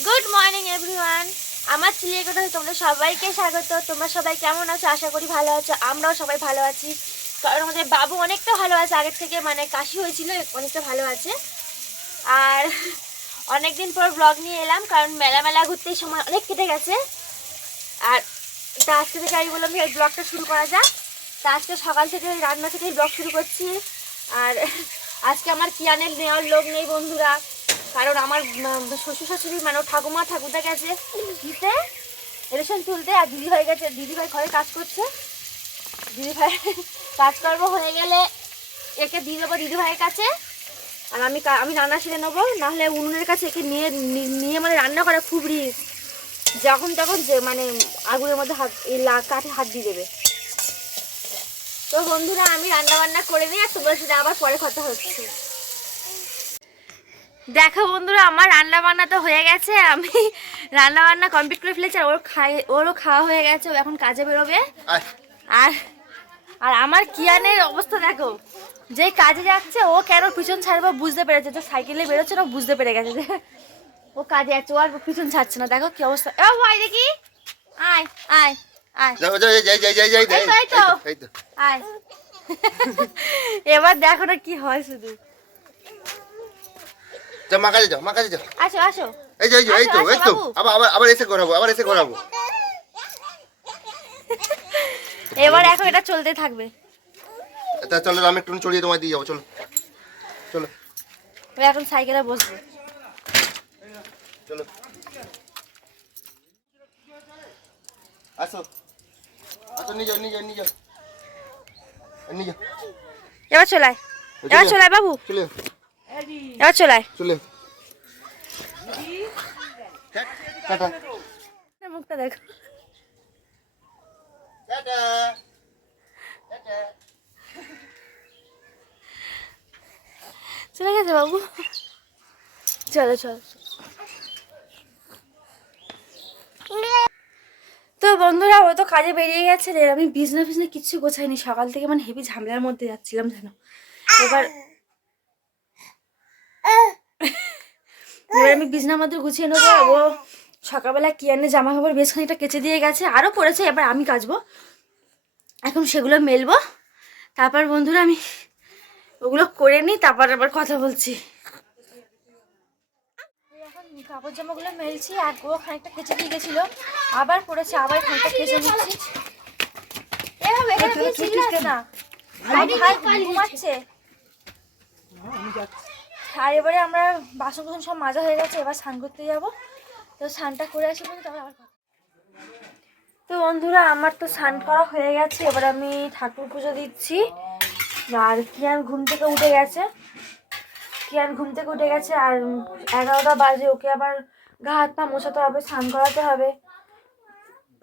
Good morning everyone আমার চিলিয়ে কথা তোমরা সবাইকে স্বাগত। তোমরা সবাই কেমন আছো? আশা করি ভালো আছো। আমরাও সবাই ভালো আছি। কারণ আমাদের বাবু অনেকটা ভালো আছে। আগের থেকে মানে কাশি হয়েছিল, অনেকটা ভালো আছে। আর অনেক দিন পর ব্লগ নিয়ে এলাম, কারণ মেলা মেলা ঘুরতে সময় অনেক কেটে গেছে। আর তা আজকে থেকে আমি বললাম এই ব্লগটা শুরু করা যাক। তা আজকে সকাল থেকে রান্না থেকে ব্লগ শুরু করছি। আর আজকে আমার কিয়ানের নেওয়ার লোক নেই বন্ধুরা। কারণ আমার শ্বশুর শাশুড়ি মানে ঠাকুমা, ঠাকুরদা গেছে দিতে রেশন তুলতে আর দিদি ভাই গেছে দিদি ভাই ঘরে কাজ করছে। দিদি ভাই কাজকর্ম হয়ে গেলে একে দিয়ে দেবো দিদি ভাইয়ের কাছে। আর আমি আমি রান্না শিখে নেব, নাহলে উনুনের কাছে একে নিয়ে নিয়ে মানে রান্না করা খুব রিস্ক যখন তখন যে মানে আগুনের মধ্যে হাত, এই কাঠে হাত দিয়ে দেবে। তো বন্ধুরা, আমি রান্না বান্না করে নিই আর তোমার সাথে আবার পরে কথা হচ্ছে। দেখো বন্ধুরা আমার রান্না বান্না তো হয়ে গেছে। আমি রান্না বান্না কমপ্লিট করে ফেলেছি আর ওর খাই ওরও খাওয়া হয়ে গেছে ও এখন কাজে বেরোবে। আর আর আমার কিয়ানের অবস্থা দেখো যে কাজে যাচ্ছে ও কেন পিছন ছাড়বো বুঝতে পেরেছে যে সাইকেলে বেরোচ্ছে না বুঝতে পেরে গেছে যে ও কাজে যাচ্ছে ও আর পিছন ছাড়ছে না। দেখো কি অবস্থা। এ ভাই দেখি। আয় আয় আয়। এবার দেখো না কি হয় শুধু। যাও মা কাছে যাও মা কাছে যাও। আসো আসো। এই যে এই যে এই তো এই তো। আবার আবার আবার এসে ঘোরাবো আবার এসে ঘোরাবো। এবার এখন এটা চলতে থাকবে। তা চলো আমি একটু চড়িয়ে তোমায় দিয়ে যাব চলো। চলো। এখন সাইকেলে বসবে। চলো। আসো। আসো নিয়ে যাও নিয়ে যাও নিয়ে যাও। নিয়ে যাও। এবার চলায় এবার চলায় বাবু। চলে এবার চলায় চলে মুখটা দেখো। চলে গেছে বাবু? চলো চলো তো বন্ধুরা ও তো কাজে বেরিয়ে গেছে রে। আমি বিজনেস ফিজনে কিচ্ছু গোছাইনি। সকাল থেকে মানে হেভি ঝামেলার মধ্যে যাচ্ছিলাম যেন। এবার এবার আমি বিছনা মধ্যে গুছিয়ে নেব ও সকালবেলা কিয়ানে জামা কাপড় বেশ খানিকটা কেচে দিয়ে গেছে আরও পড়েছে এবার আমি কাচবো। এখন সেগুলো মেলবো। তারপর বন্ধুরা আমি ওগুলো করে নিই তারপর আবার কথা বলছি। এখন কাপড় জামাগুলো মেলছি আর ও খানিকটা কেচে দিয়ে গেছিল আবার পড়েছে আবার খানিকটা কেচে নিচ্ছি। এভাবে না? ঘুমাচ্ছে। আর এবারে আমরা বাসন কুসন সব মাজা হয়ে গেছে, এবার স্নান করতে যাব। তো স্নানটা করে আসি বলে তারপর আবার তো বন্ধুরা, আমার তো স্নান করা হয়ে গেছে, এবার আমি ঠাকুর পুজো দিচ্ছি। আর কিয়ান ঘুম থেকে উঠে গেছে। কিয়ান ঘুম থেকে উঠে গেছে, আর এগারোটা বাজে, ওকে আবার গা হাত পা মোছাতে হবে, স্নান করাতে হবে।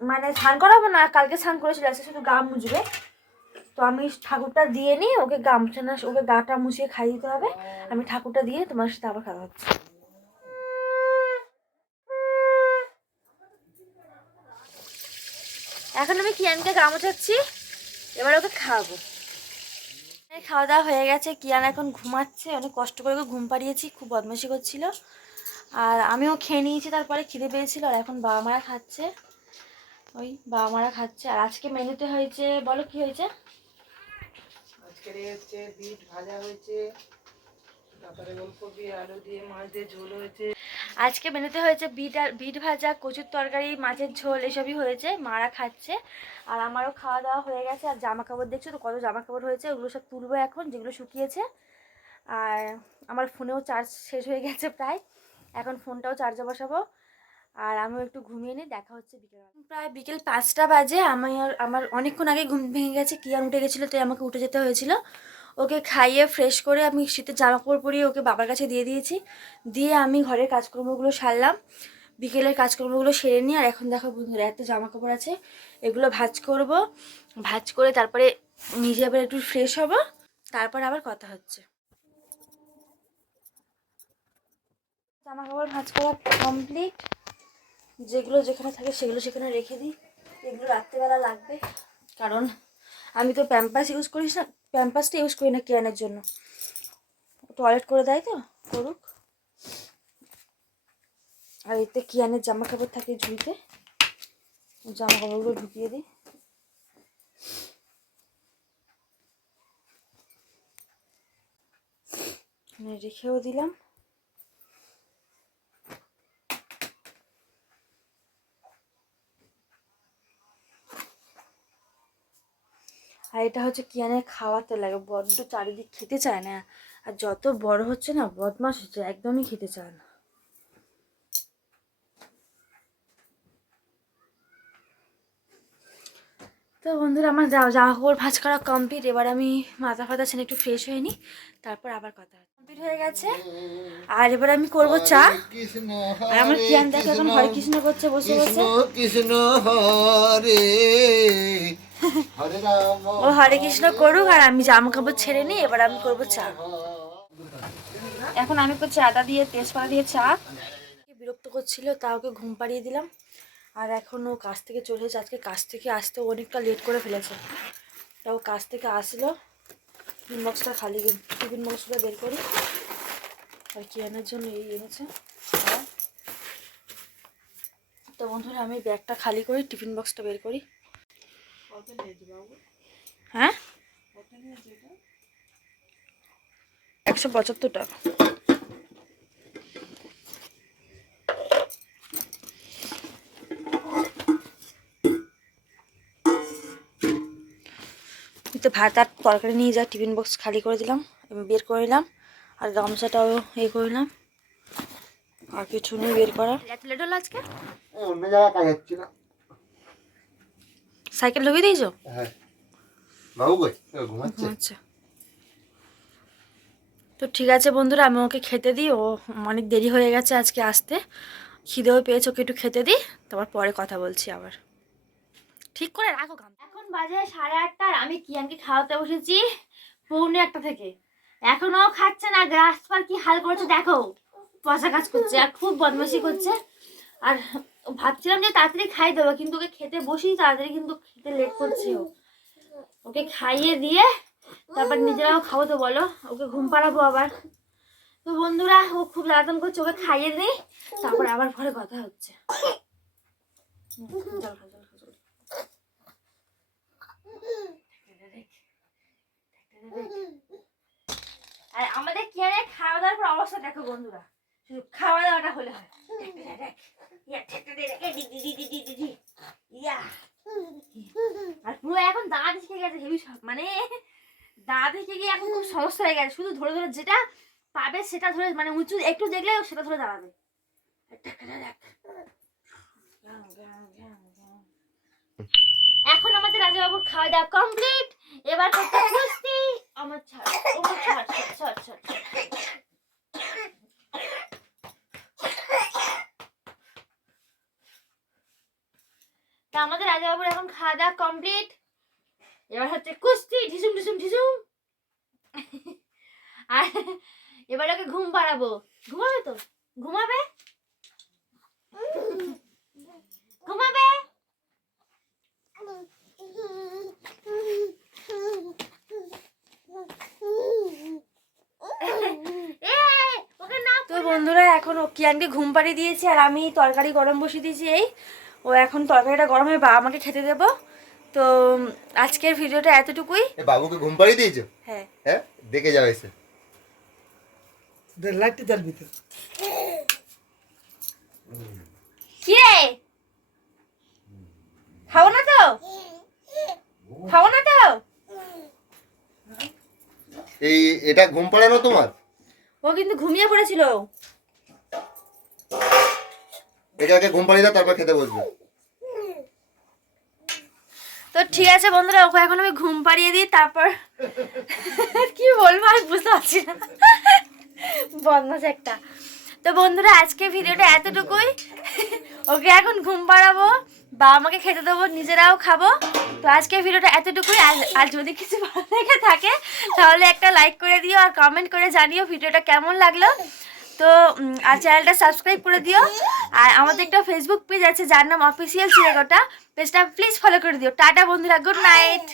মানে স্নান করাবো না, কালকে স্নান করেছিল, আজকে শুধু গা মুছবে। তো আমি ঠাকুরটা দিয়ে নিই ওকে গা মুছে না, ওকে গাটা মুছিয়ে খাইয়ে দিতে হবে। আমি ঠাকুরটা দিয়ে তোমার সাথে আবার খাওয়া হচ্ছে। এখন আমি কিয়ানকে গা মোছাচ্ছি এবার ওকে খাওয়াবো। খাওয়া দাওয়া হয়ে গেছে, কিয়ান এখন ঘুমাচ্ছে, অনেক কষ্ট করে ওকে ঘুম পাড়িয়েছি, খুব বদমাশি করছিল। আর আমিও খেয়ে নিয়েছি, তারপরে খিদে পেয়েছিল, আর এখন বাবা মারা খাচ্ছে। ওই বাবা মারা খাচ্ছে, আর আজকে মেনুতে হয়েছে, বলো কি হয়েছে? বিট ভাজা হয়েছে, তারপরে ওলকপি, আলু দিয়ে, মাছ দিয়ে ঝোল হয়েছে। আজকে মেনুতে হয়েছে বিট আর, বিট ভাজা, কচুর তরকারি, মাছের ঝোল, এসবই হয়েছে, মারা খাচ্ছে। আর আমারও খাওয়া দাওয়া হয়ে গেছে, আর জামা কাপড় দেখছ তো, কত জামা কাপড় হয়েছে, ওগুলো সব তুলবো এখন, যেগুলো শুকিয়েছে। আর আমার ফোনেও চার্জ শেষ হয়ে গেছে প্রায়, এখন ফোনটাও চার্জে বসাবো। আর আমিও একটু ঘুমিয়ে নিই, দেখা হচ্ছে বিকেল প্রায় বিকেল পাঁচটা বাজে, আমি আর আমার অনেকক্ষণ আগে ঘুম ভেঙে গেছে, কি আর উঠে গেছিল তাই আমাকে উঠে যেতে হয়েছিল। ওকে খাইয়ে ফ্রেশ করে আমি শীতের জামা কাপড় পরিয়ে ওকে বাবার কাছে দিয়ে দিয়েছি। দিয়ে আমি ঘরের কাজকর্মগুলো সারলাম। বিকেলের কাজকর্মগুলো সেরে নিই আর এখন দেখো বন্ধুরা এত জামা কাপড় আছে, এগুলো ভাজ করব। ভাজ করে তারপরে নিজে আবার একটু ফ্রেশ হব, তারপর আবার কথা হচ্ছে। জামা কাপড় ভাজ করা কমপ্লিট যেগুলো যেখানে থাকে সেগুলো সেখানে রেখে দিই। এগুলো রাত্রেবেলা লাগবে। কারণ আমি তো প্যাম্পাস ইউজ করিস না প্যাম্পাসটা ইউজ করি না কেয়ানের জন্য। টয়লেট করে দেয় তো, করুক। আর এতে কিয়ানের জামা কাপড় থাকে ঝুড়িতে জামা কাপড়গুলো ঢুকিয়ে দিই। রেখেও দিলাম। আর এটা হচ্ছে কিয়ানের খাওয়াতে লাগে বড্ড চারিদিক খেতে চায় না। আর যত বড় হচ্ছে না বদমাস হচ্ছে একদমই খেতে চায় না। তো বন্ধুরা আমার জামা জামা কাপড় ভাঁজ করা কমপ্লিট এবার আমি মাথা ফাতা ছেনে একটু ফ্রেশ হয়ে নিই তারপর আবার কথা কমপ্লিট হয়ে গেছে। আর এবার আমি করব চা। আর আমার কিয়ান দেখো এখন হরে কৃষ্ণ করছে বসে বসে। কৃষ্ণ হরে ও হরে কৃষ্ণ করুক, আর আমি জামা কাপড় ছেড়ে নিই, এবার আমি করব চা। এখন আমি করছি আদা দিয়ে তেজপাতা দিয়ে চা। বিরক্ত করছিল, তা ওকে ঘুম পাড়িয়ে দিলাম। আর এখন ও কাজ থেকে চলে এসেছে। আজকে কাজ থেকে আসতে অনেকটা লেট করে ফেলেছে। তা ও কাজ থেকে আসলো। টিফিন বক্সটা খালি, টিফিন বক্সটা বের করি। আর কিয়ানের জন্য এই এনেছে। তো বন্ধুরা, আমি ব্যাগটা খালি করি টিফিন বক্সটা বের করি। হ্যাঁ? একশো পঁচাত্তর টাকা। তো ভাত আর তরকারি নিয়ে যা টিফিন বক্স খালি করে দিলাম আমি বের করে নিলাম আর গামছাটাও এ করলাম আর কিছু নেই বের করা আজকে? অন্য জায়গায় কাজ হচ্ছে না। সাইকেল ঢুকিয়ে দিয়েছ? হ্যাঁ। বাবু কই? ও ঘুমাচ্ছে? আচ্ছা তো ঠিক আছে বন্ধুরা আমি ওকে খেতে দিই। ও অনেক দেরি হয়ে গেছে আজকে আসতে। খিদেও পেয়েছে ওকে একটু খেতে দিই। তারপর পরে কথা বলছি আবার। ঠিক করে রাখো গান এখন বাজে সাড়ে আটটা আর আমি কিয়ানকে খাওয়াতে বসেছি পৌনে একটা থেকে। এখনও খাচ্ছে না গ্রাস পার কি হাল করেছে দেখো। পচা কাজ করছে আর খুব বদমাশি করছে। আর ভাবছিলাম যে তাড়াতাড়ি খাই দেবো কিন্তু ওকে খেতে বসি তাড়াতাড়ি কিন্তু খেতে লেট করছে ও। ওকে খাইয়ে দিয়ে তারপর নিজেরাও খাব তো বলো ওকে ঘুম পাড়াবো আবার। তো বন্ধুরা ও খুব জ্বালাতন করছে ওকে খাইয়ে দিই তারপর আবার পরে কথা হচ্ছে। আর আমাদের কিয়ারে খাওয়া দাওয়ার পর অবস্থা দেখো বন্ধুরা শুধু খাওয়া দাওয়াটা হলে হয়। ইয়া, ঠেকতে দে, এ, দি, দি, দি, দি, দি, দি, দি। ইয়া। আর পুরো এখন দাঁত শিখে গেছে হেভি মানে শিখে গিয়ে এখন খুব সমস্যা হয়ে গেছে। শুধু ধরে ধরে যেটা পাবে সেটা ধরে মানে উঁচু একটু দেখলে সেটা ধরে দাঁড়াবে। এখন আমাদের রাজাবাবুর খাওয়া দাওয়া কমপ্লিট এবার করতে কুস্তি আমার ছাড় ছাড় ছাড় ছাড়। তা আমাদের রাজাবাবুর এখন খাওয়া দাওয়া কমপ্লিট এবার হচ্ছে কুস্তি, ঢিসুম ঢিসুম ঢিসুম আর এবার ওকে ঘুম পাড়াবো। ঘুমাবে তো? ঘুমাবে? ঘুমাবে? তো বন্ধুরা এখন ও কিয়ানকে ঘুম পাড়িয়ে দিয়েছি আর আমি তরকারি গরম বসিয়ে দিয়েছি এই। ও এখন তরকারিটা গরম হয়ে বা আমাকে খেতে দেবো। তো আজকের ভিডিওটা এতটুকুই। বাবুকে ঘুম পাড়িয়ে দিয়েছ? হ্যাঁ। হ্যাঁ? দেখে যাও এসে। লাইটটি তার ভিতর কি? রে খাব না তো? খাব না তো? এই এটা ঘুম পাড়ানো তোমার? ও কিন্তু ঘুমিয়ে পড়েছিল। এটাকে ঘুম পাড়িয়ে দাও তারপর খেতে বসবে। তো ঠিক আছে বন্ধুরা ওকে এখন আমি ঘুম পাড়িয়ে দিই তারপর কি বলব আমি বুঝতে পারছি না। বদমাস একটা। তো বন্ধুরা, আজকে ভিডিওটা এতটুকুই। ওকে, এখন ঘুম পাড়াবো বা আমাকে খেতে দেবো, নিজেরাও খাব। তো আজকে ভিডিওটা এতটুকুই। আর যদি কিছু ভালো লেগে থাকে, তাহলে একটা লাইক করে দিও আর কমেন্ট করে জানিও ভিডিওটা কেমন লাগল। তো আর চ্যানেলটা সাবস্ক্রাইব করে দিও। আর আমাদের একটা ফেসবুক পেজ আছে, যার নাম অফিসিয়াল চিরাগোটা পেজটা প্লিজ ফলো করে দিও। টাটা বন্ধুরা গুড নাইট